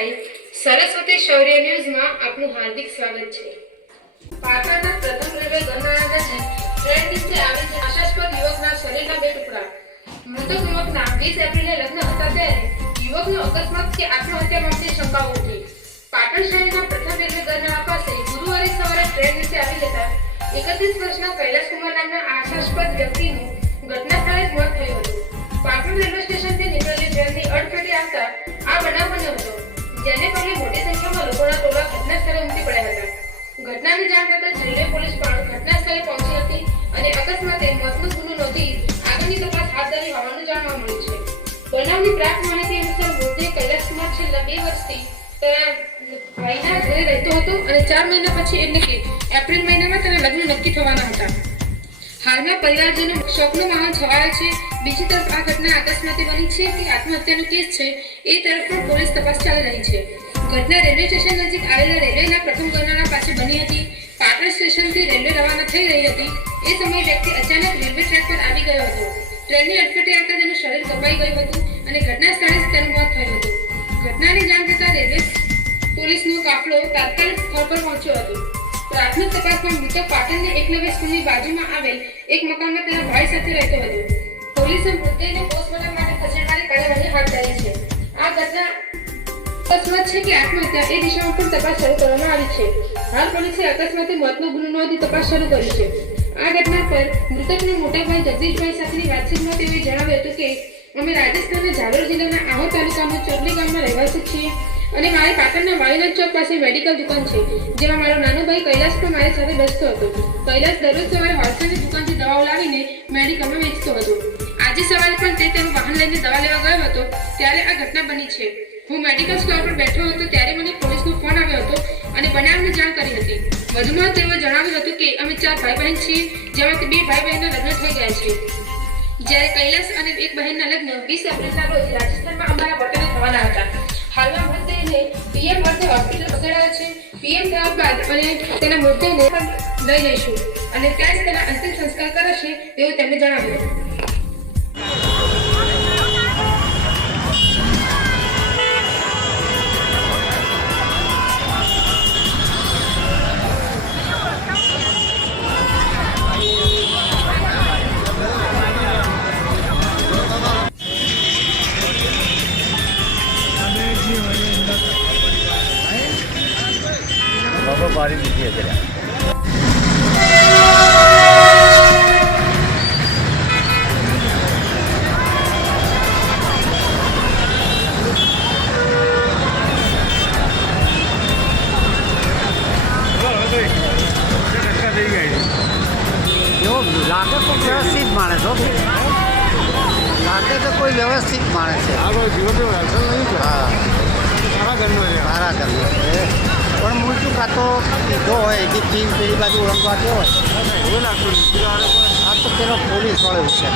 દેસાઈ સરસ્વતી શૌર્ય ન્યૂઝમાં આપનું હાર્દિક સ્વાગત છે। પાટણના પ્રથમ રેલવે ગરનાળા નજીક ટ્રેન નીચે આવેલ આશાસ્પદ યુવકના શરીરના 2 ટુકડા। મૃતક યુવકના 20 એપ્રિલે લગ્ન હતા ત્યારે યુવકનો અકસ્માત કે આત્મહત્યા મામલે શંકાઓ ઉઠી। પાટણ શહેરના પ્રથમ રેલવે ગરનાળા પાસે ગુરુવારે સવારે ટ્રેન નીચે આવી જતા 31 વર્ષના કૈલાસકુમાર નામના આશાસ્પદ વ્યક્તિનું ઘટના સ્થળે જ મોત થયું હતું। પાટણ રેલવે સ્ટેશનથી નીકળેલી ટ્રેનની અડફેટે આવતા આ બનાવ બન્યો હતો, જેને પગલે મોટી સંખ્યામાં લોકોના ટોળા ઘટના સ્થળે ઉમટી પડ્યા હતા। ઘટનાની જાણ થતાં રેલવે પોલીસ પણ ઘટના સ્થળે પહોંચી હતી અને અકસ્માતે મોતનો ગુનો નોંધી આગળની તપાસ હાથ ધરી હોવાનું જાણવા મળ્યું છે। બનાવની પ્રાપ્ત માહિતી અનુસાર મૃતદેહ કૈલાસકુમાર છેલ્લા 2 વર્ષથી તેના ભાઈના ઘરે રહેતો હતો અને 4 મહિના પછી એટલે કે એપ્રિલ મહિનામાં તેના લગ્ન નક્કી થવાના હતા। હાલમાં પરિવારજનો શોકનો માહોલ છવાયો છે। બીજી તરફ આ ઘટના અકસ્માતે બની છે કે આત્મહત્યાનો કેસ છે એ તરફ પણ પોલીસ તપાસ ચાલી રહી છે। ઘટના રેલવે સ્ટેશન નજીક આવેલા રેલવેના પ્રથમ ગરનાળા પાસે બની હતી। પાટણ સ્ટેશનથી રેલવે રવાના થઈ રહી હતી એ સમયે વ્યક્તિ અચાનક રેલવે ટ્રેક પર આવી ગયો હતો। ટ્રેનની અડફેટે આવતા તેનું શરીર કપાઈ ગયું હતું અને ઘટના સ્થળે જ તેનું મોત થયું હતું। ઘટનાની જાણ થતાં રેલવે પોલીસનો કાફલો તાત્કાલિક સ્થળ પર પહોંચ્યો હતો। પ્રાથમિક તપાસમાં મૃતક પાટણની એકલવ્ય સ્કૂલની બાજુમાં આવેલ એક મકાનમાં તેના ભાઈ સાથે રહેતો હતો। પોલીસે મૃતદેહને પોસ્ટમોર્ટમ માટે ખસેડવાની કાર્યવાહી હાથ ધરી છે। આ ઘટના અકસ્માત છે કે આત્મહત્યા એ દિશામાં પણ તપાસ શરૂ કરવામાં આવી છે। હાલ પોલીસે અકસ્માતે મોતનો ગુનો નોંધી તપાસ શરૂ કરી છે। આ ઘટના પર મૃતકના મોટા ભાઈ જગદીશભાઈ સાથેની વાતચીતમાં તેઓએ જણાવ્યું હતું કે અમે રાજસ્થાનના ઝાલોર જિલ્લાના આહો તાલુકામાં ચોરલી ગામમાં રહેવાસી છીએ અને મારે પાટણના વાળીનાથ ચોક પાસે મેડિકલ દુકાન છે, જેમાં મારો નાનો ભાઈ કૈલાસ પણ મારી સાથે બેસતો હતો। કૈલાસ દરરોજ સવારે હોલસેલની દુકાનથી દવાઓ લાવીને મેડિકલમાં વેચતો હતો। આજે સવારે પણ તે તેનું વાહન લઈને દવા લેવા ગયો હતો ત્યારે આ ઘટના બની છે। હું મેડિકલ સ્ટોર પર બેઠો હતો ત્યારે મને પોલીસનો ફોન આવ્યો હતો અને બનાવની જાણ કરી હતી। વધુમાં તેઓએ જણાવ્યું હતું કે અમે 4 ભાઈ બહેન છીએ, જેમાંથી 2 ભાઈ બહેનના લગ્ન થઈ ગયા છે, જ્યારે કૈલાસ અને એક બહેનના લગ્ન 20 એપ્રિલના રોજ રાજસ્થાનમાં અમારા વતને થવાના હતા। હાલમાં મૃતદેહને પીએમ અર્થે હોસ્પિટલ ખસેડાયો છે। પીએમ થયા બાદ અને તેના મૃતદેહને લઈ જઈશું અને ત્યાં જ તેના અંતિમ સંસ્કાર કરાશે તેવું તેમણે જણાવ્યું। बाबा बारी लिखी है जरा लागे तो व्यवस्थित माणस हो, लागे तो कोई व्यवस्थित माणस है। हाँ सारा करना है પણ હું શું ખાતો જો હોય જે પેલી બાજુ ઓળંગવા ગયો હોય આ તો પેલો પોલીસ વાળો વિચાર